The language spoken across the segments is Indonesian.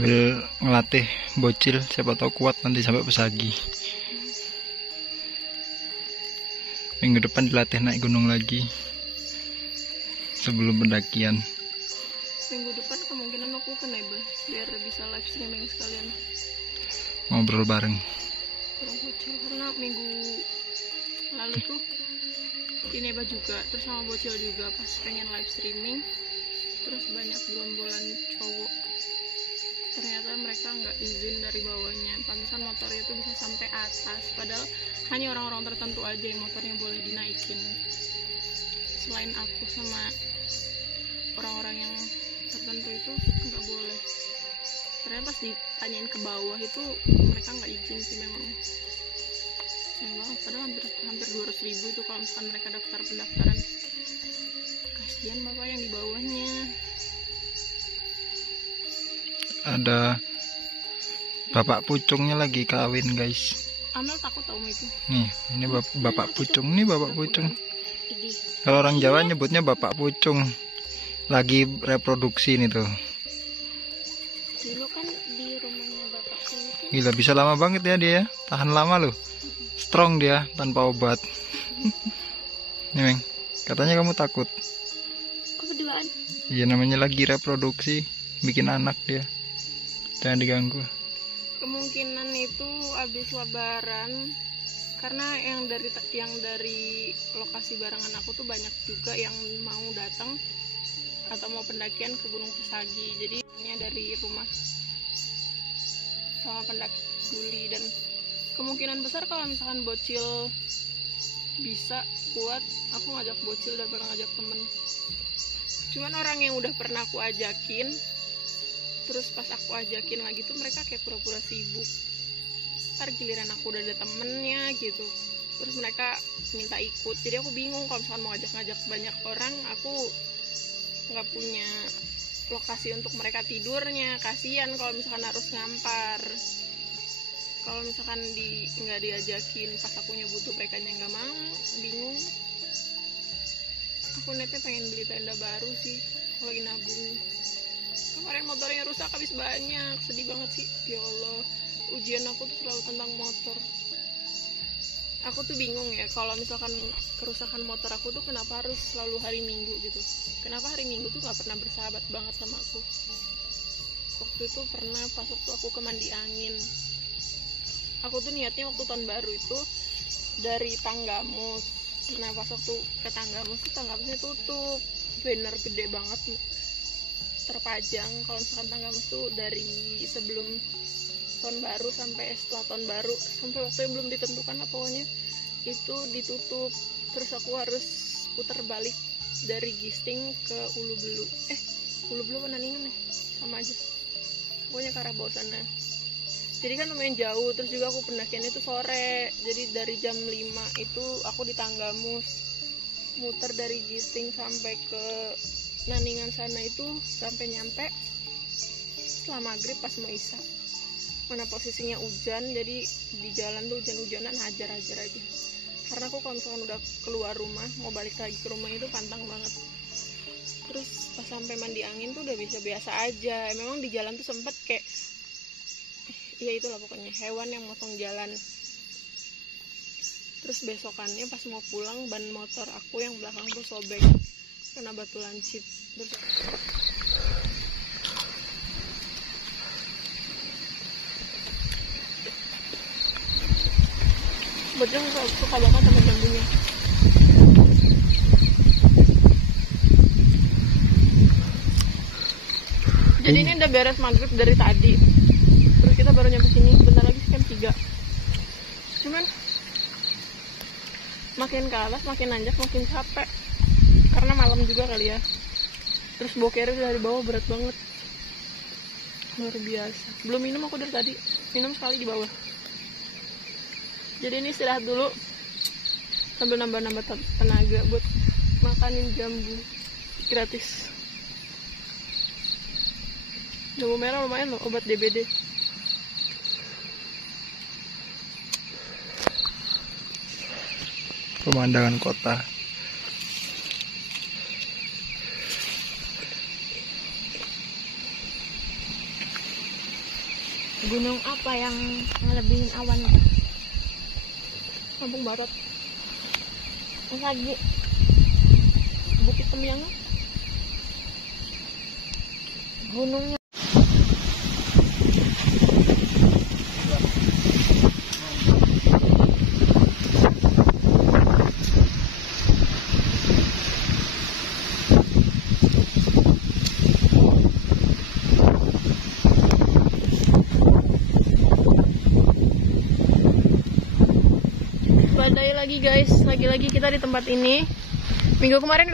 Sambil ngelatih bocil, siapa tahu kuat nanti sampai Pesagi. Minggu depan dilatih naik gunung lagi sebelum pendakian. Minggu depan kemungkinan aku ke Nebel biar bisa live streaming sekalian Ngobrol bareng. orang bocil, karena minggu lalu tuh di Neba juga, terus sama bocil juga pas pengen live streaming, terus banyak gerombolan cowok. Ternyata mereka nggak izin dari bawahnya, pantesan motornya itu bisa sampai atas, padahal hanya orang-orang tertentu aja yang motornya boleh dinaikin. Selain aku sama orang-orang yang tertentu itu nggak boleh. Ternyata pas ditanyain ke bawah itu mereka nggak izin sih memang. Sayang banget, padahal hampir 200.000 itu kalau misalkan mereka daftar pendaftaran. Kasihan bapak yang di bawahnya. Ada bapak pucungnya lagi kawin, guys. Amel takut tau itu. Nih, ini bapak pucung. Nih bapak pucung. Kalau orang Jawa nyebutnya bapak pucung. Lagi reproduksi nih tuh. Dulu kan di rumahnya bapak itu. Gila, bisa lama banget ya dia. Tahan lama loh. Strong dia tanpa obat. Nih, Meng. Katanya kamu takut. Kok berduaan? Iya, namanya lagi reproduksi, bikin anak dia. Jangan diganggu. Kemungkinan itu habis lebaran, karena yang dari lokasi barangan aku tuh banyak juga yang mau datang atau mau pendakian ke Gunung Pesagi. Jadi ini dari rumah sama pendaki Guli, dan kemungkinan besar kalau misalkan bocil bisa kuat, aku ngajak bocil daripada ngajak temen. Cuman orang yang udah pernah aku ajakin, terus pas aku ajakin lagi tuh mereka kayak pura-pura sibuk. Ntar giliran aku udah ada temennya gitu, terus mereka minta ikut. Jadi aku bingung kalau misalkan mau ngajak banyak orang, aku nggak punya lokasi untuk mereka tidurnya. Kasian kalau misalkan harus ngampar. Kalau misalkan nggak diajakin pas akunya butuh, mereka nggak mau, bingung. Aku netnya pengen beli tenda baru sih, aku lagi nabung. Kemarin motornya rusak habis banyak, sedih banget sih. Ya Allah, ujian aku tuh selalu tentang motor. Aku tuh bingung ya, kalau misalkan kerusakan motor aku tuh kenapa harus selalu hari Minggu gitu. Kenapa hari Minggu tuh gak pernah bersahabat banget sama aku. Waktu itu pernah pas waktu aku ke mandi angin, aku tuh niatnya waktu tahun baru itu dari Tanggamus. Nah pas waktu ke Tanggamus tuh Tanggamusnya tutup, banner gede banget terpajang kalau misalkan Tanggamus tuh dari sebelum tahun baru sampai setelah tahun baru, sampai waktu yang belum ditentukan lah pokoknya itu ditutup. Terus aku harus putar balik dari Gisting ke Ulu Belu. Ulu Belu apa Naningan ya? Sama aja, pokoknya ke arah bawah sana. Jadi kan lumayan jauh, terus juga aku pendakiannya itu sore. Jadi dari jam 5 itu aku di Tanggamus, muter dari Gisting sampai ke Naningan sana itu sampai nyampe setelah maghrib pas mau isya. Mana posisinya hujan, jadi di jalan tuh hujan-hujanan, hajar-hajar aja. Karena aku kalau misalkan udah keluar rumah mau balik lagi ke rumah itu pantang banget. Terus pas sampai mandi angin tuh udah biasa aja. Memang di jalan tuh sempet kayak ya itulah pokoknya hewan yang motong jalan. Terus besokannya pas mau pulang, ban motor aku yang belakang tuh sobek kena batu lancip. Terus bocil suka banget sama jambunya. Jadi ini udah beres maghrib dari tadi, terus kita baru nyampe sini, bentar lagi jam 3. Cuman makin ke atas makin nanjak makin capek, karena malam juga kali ya. Terus bokernya dari bawah berat banget, luar biasa. Belum minum aku dari tadi, minum sekali di bawah. Jadi ini istirahat dulu sambil nambah-nambah tenaga buat makanin jambu gratis. Jambu merah lumayan loh, obat DBD. Pemandangan kota. Gunung apa yang ngelebihin awan itu? Lampung Barat. Terus lagi Bukit Temyang. Gunungnya. Badai lagi guys, lagi-lagi kita di tempat ini. Minggu kemarin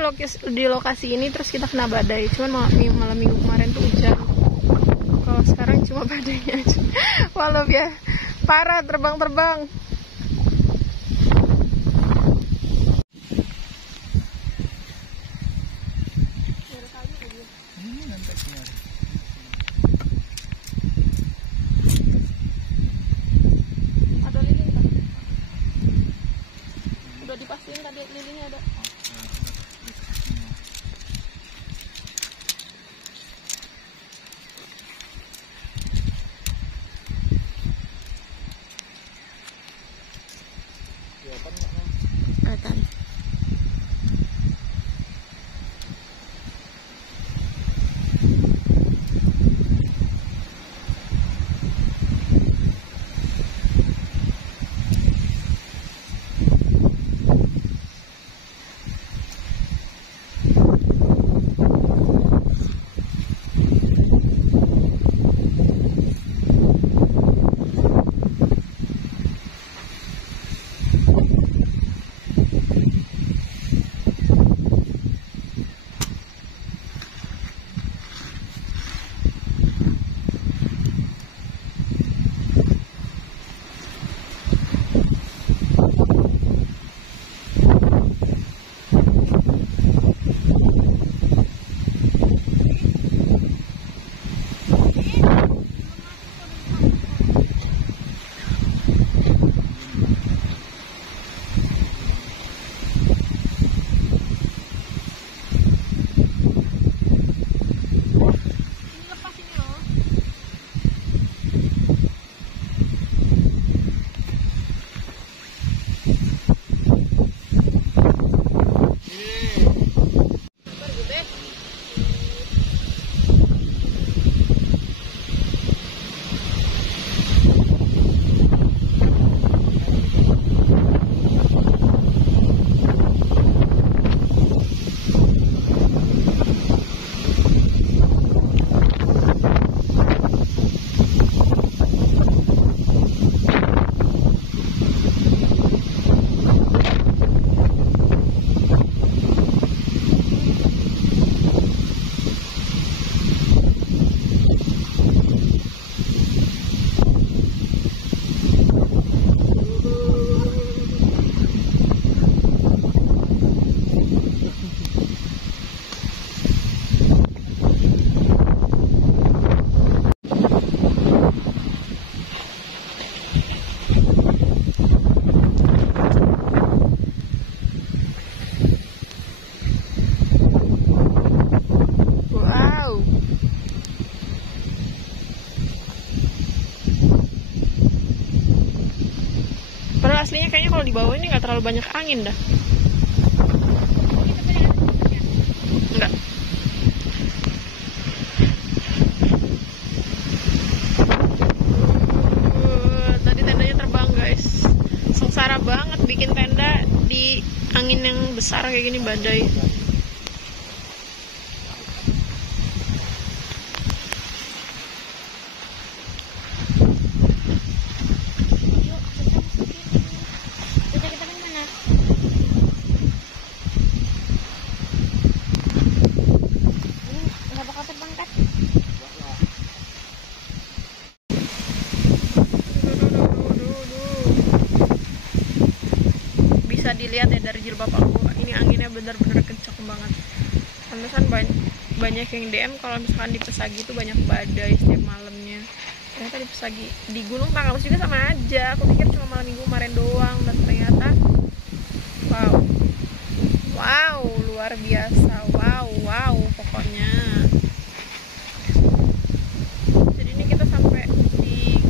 di lokasi ini terus kita kena badai. Cuman malam minggu kemarin tuh hujan. Kalau sekarang cuma badainya aja. Walau ya, parah terbang-terbang. Ada lilin kan? Udah dipastiin tadi lilinnya ada. Kelihatan. Aslinya kayaknya kalau di bawah ini nggak terlalu banyak angin dah. Enggak. Tadi tendanya terbang guys. Sengsara banget bikin tenda di angin yang besar kayak gini, badai. Bisa dilihat ya dari jilbab aku, ini anginnya benar-benar kencang banget. Pantesan banyak yang DM kalau misalkan di Pesagi itu banyak badai setiap malamnya. Ternyata di Pesagi, di Gunung Tanggamus juga sama aja. Aku pikir cuma malam minggu kemarin doang, dan ternyata wow, luar biasa. Wow pokoknya. Jadi ini kita sampai di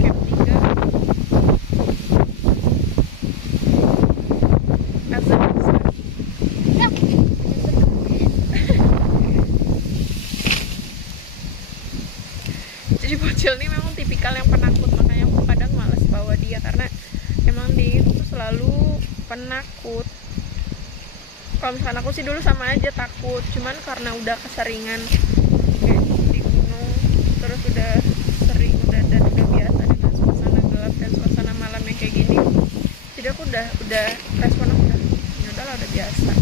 kecil nih memang tipikal yang penakut, makanya aku kadang malas bawa dia karena emang dia itu selalu penakut. Kalau misalkan aku sih dulu sama aja takut, cuman karena udah keseringan kayak di gunung, terus udah sering dan udah biasa dengan suasana gelap dan suasana malam yang kayak gini, jadi aku udah respon aku ya udahlah, udah biasa.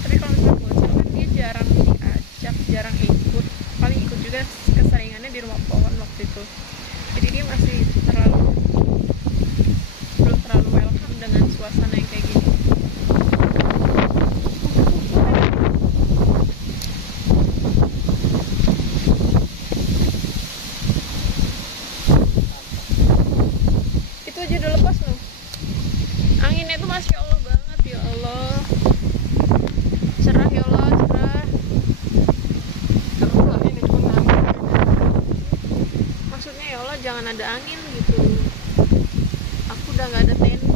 Tapi kalau misalkan bocil kan dia jarang diajak, jarang ikut, paling ikut juga keseringannya di rumah pohon waktu itu, jadi dia masih belum terlalu welcome dengan suasana yang kayak gini. Itu aja udah lepas loh. Anginnya itu masya Allah banget, ya Allah. Cerah ya Allah, cerah. Ini cuma angin. Maksudnya ya Allah jangan ada angin gitu. Aku udah nggak ada tenda.